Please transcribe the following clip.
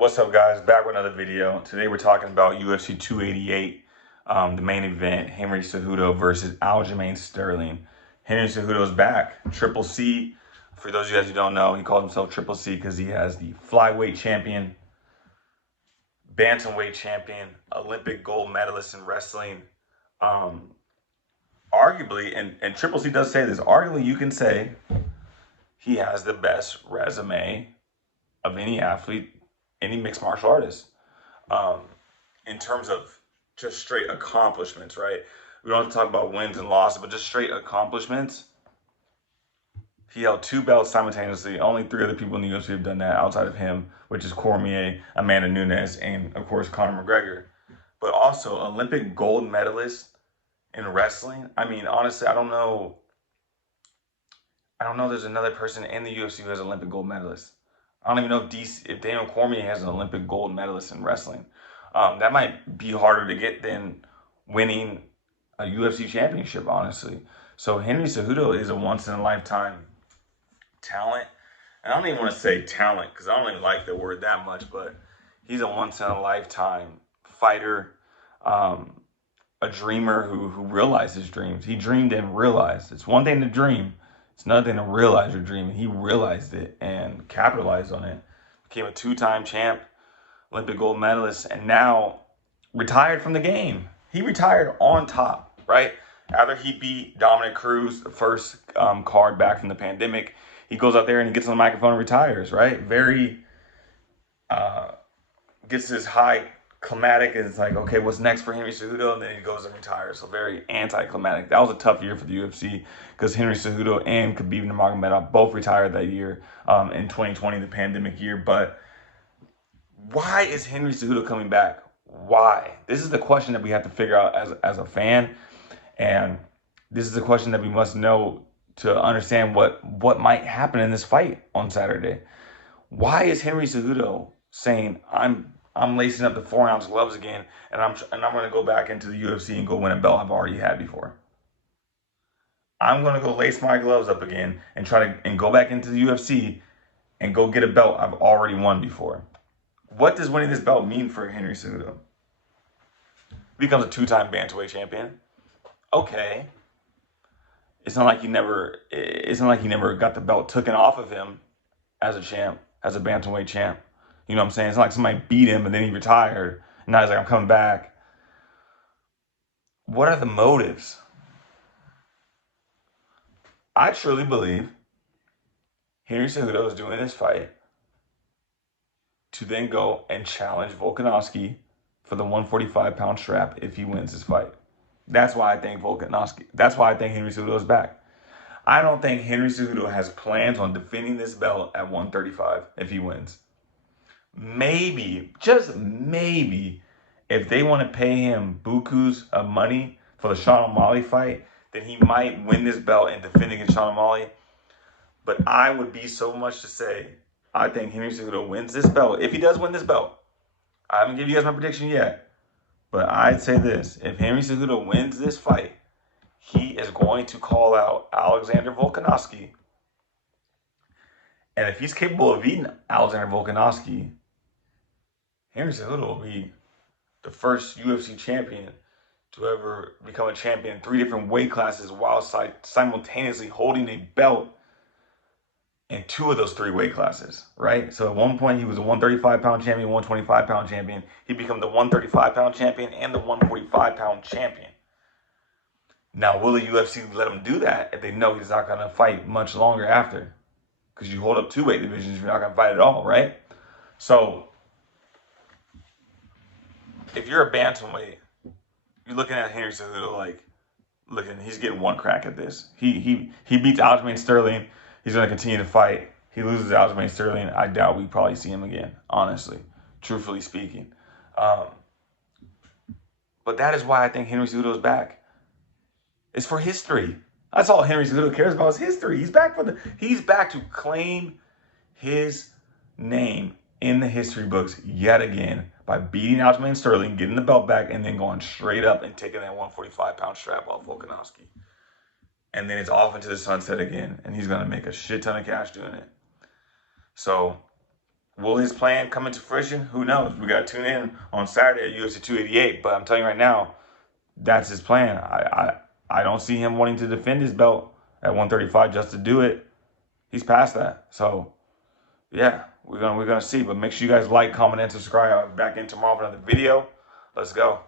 What's up, guys? Back with another video. Today we're talking about UFC 288, the main event, Henry Cejudo versus Aljamain Sterling. Henry Cejudo's back. Triple C. For those of you guys who don't know, he calls himself Triple C because he has the flyweight champion, bantamweight champion, Olympic gold medalist in wrestling. Arguably, and Triple C does say this, arguably you can say he has the best resume of any athlete, any mixed martial artist, in terms of just straight accomplishments, right? We don't have to talk about wins and losses, but just straight accomplishments. He held 2 belts simultaneously. Only 3 other people in the UFC have done that outside of him, which is Cormier, Amanda Nunes, and of course Conor McGregor. But also Olympic gold medalist in wrestling. I mean, honestly, I don't know. There's another person in the UFC who has Olympic gold medalist. I don't even know if Daniel Cormier has an Olympic gold medalist in wrestling. That might be harder to get than winning a UFC championship, honestly. So Henry Cejudo is a once-in-a-lifetime talent. And I don't even want to say talent because I don't even like the word that much, but he's a once-in-a-lifetime fighter, a dreamer who realized his dreams. He dreamed and realized. It's one thing to dream. It's another thing to realize your dream. And he realized it and capitalized on it. Became a 2-time champ, Olympic gold medalist, and now retired from the game. He retired on top, right? After he beat Dominic Cruz, the first card back from the pandemic, he goes out there and he gets on the microphone and retires, right? Gets his high climatic and it's like, okay, what's next for Henry Cejudo? And then he goes and retires. So very anticlimactic. That was a tough year for the UFC because Henry Cejudo and Khabib Nurmagomedov both retired that year in 2020, the pandemic year. But why is Henry Cejudo coming back? Why? This is the question that we have to figure out as a fan. And this is the question that we must know to understand what might happen in this fight on Saturday. Why is Henry Cejudo saying, I'm lacing up the 4-ounce gloves again, and I'm going to go back into the UFC and go win a belt I've already had before. I'm going to go lace my gloves up again and go back into the UFC and go get a belt I've already won before. What does winning this belt mean for Henry Cejudo? He becomes a 2-time bantamweight champion. Okay. It's not like he never got the belt taken off of him as a champ, as a bantamweight champ. You know what I'm saying? It's not like somebody beat him and then he retired. And now he's like, I'm coming back. What are the motives? I truly believe Henry Cejudo is doing this fight to then go and challenge Volkanovski for the 145-pound strap if he wins this fight. That's why I think Henry Cejudo is back. I don't think Henry Cejudo has plans on defending this belt at 135 if he wins. Maybe, just maybe, if they want to pay him bukus of money for the Sean O'Malley fight, then he might win this belt and defend against Sean O'Malley. But I would be so much to say, I think Henry Cejudo wins this belt. If he does win this belt, I haven't given you guys my prediction yet, but I'd say this. If Henry Cejudo wins this fight, he is going to call out Alexander Volkanovski. And if he's capable of beating Alexander Volkanovski, Henry Cejudo will be the first UFC champion to ever become a champion in 3 different weight classes while simultaneously holding a belt in 2 of those 3 weight classes, right? So at one point, he was a 135-pound champion, 125-pound champion. He became the 135-pound champion and the 145-pound champion. Now, will the UFC let him do that if they know he's not going to fight much longer after? Because you hold up 2 weight divisions, you're not going to fight at all, right? So if you're a bantamweight, you're looking at Henry Cejudo like, he's getting one crack at this. He beats Aljamain Sterling. He's going to continue to fight. He loses Aljamain Sterling. I doubt we probably see him again, honestly, truthfully speaking. But that is why I think Henry Cejudo is back. It's for history. That's all Henry Cejudo cares about is history. He's back to claim his name in the history books yet again by beating Aljamain Sterling, getting the belt back, and then going straight up and taking that 145-pound strap off Volkanovski. And then it's off into the sunset again, and he's going to make a shit ton of cash doing it. So will his plan come into fruition? Who knows? We got to tune in on Saturday at UFC 288. But I'm telling you right now, that's his plan. I don't see him wanting to defend his belt at 135 just to do it. He's past that. So yeah, we're gonna see. But make sure you guys like, comment, and subscribe. I'll be back in tomorrow for another video. Let's go.